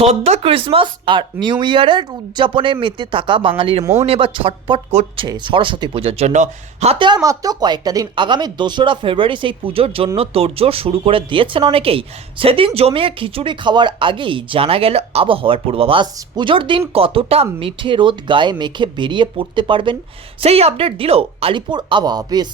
সদ্য ক্রিসমাস আর নিউ ইয়ারের উদযাপনে মেতে থাকা বাঙালির মন এবার ছটপট করছে সরস্বতী পুজোর জন্য। হাতে আর মাত্র কয়েকটা দিন, আগামী দোসরা ফেব্রুয়ারি সেই পুজোর জন্য তোড়জোড় শুরু করে দিয়েছেন অনেকেই। সেদিন জমিয়ে খিচুড়ি খাওয়ার আগেই জানা গেল আবহাওয়ার পূর্বাভাস। পুজোর দিন কতটা মিঠে রোদ গায়ে মেখে বেরিয়ে পড়তে পারবেন, সেই আপডেট দিল আলিপুর আবহাওয়া অফিস।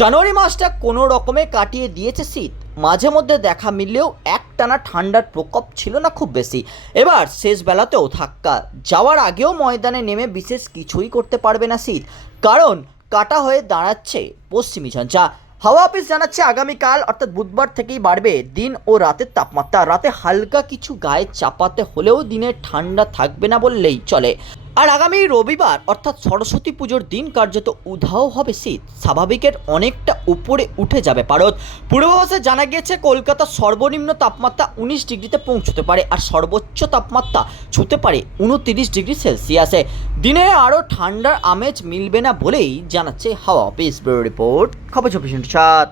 জানুয়ারি মাসটা কোনো রকমে কাটিয়ে দিয়েছে শীত। মাঝে মধ্যে দেখা মিললেও একটানা ঠান্ডার প্রকোপ ছিল না খুব বেশি। এবার শেষ বেলাতেও ধাক্কা। যাওয়ার আগেও ময়দানে নেমে বিশেষ কিছুই করতে পারবে না শীত। কারণ কাটা হয়ে দাঁড়াচ্ছে পশ্চিমী ঝঞ্ঝা হাওয়া অফিস জানাচ্ছে আগামীকাল, অর্থাৎ বুধবার থেকেই বাড়বে দিন ও রাতের তাপমাত্রা। রাতে হালকা কিছু গায়ে চাপাতে হলেও দিনে ঠান্ডা থাকবে না বললেই চলে। আর আগামী রবিবার, অর্থাৎ সরস্বতী পুজোর দিন কার্যত উধাও হবে শীত। স্বাভাবিকের অনেকটা উপরে উঠে যাবে পারদ। পূর্বাভাসে জানা গিয়েছে, কলকাতার সর্বনিম্ন তাপমাত্রা উনিশ ডিগ্রিতে পৌঁছতে পারে আর সর্বোচ্চ তাপমাত্রা ছুতে পারে উনতিরিশ ডিগ্রি সেলসিয়াসে। দিনে আরও ঠান্ডার আমেজ মিলবে না বলেই জানাচ্ছে হাওয়া অফিস ব্যুরো রিপোর্ট। খবর চব্বিশ সাত।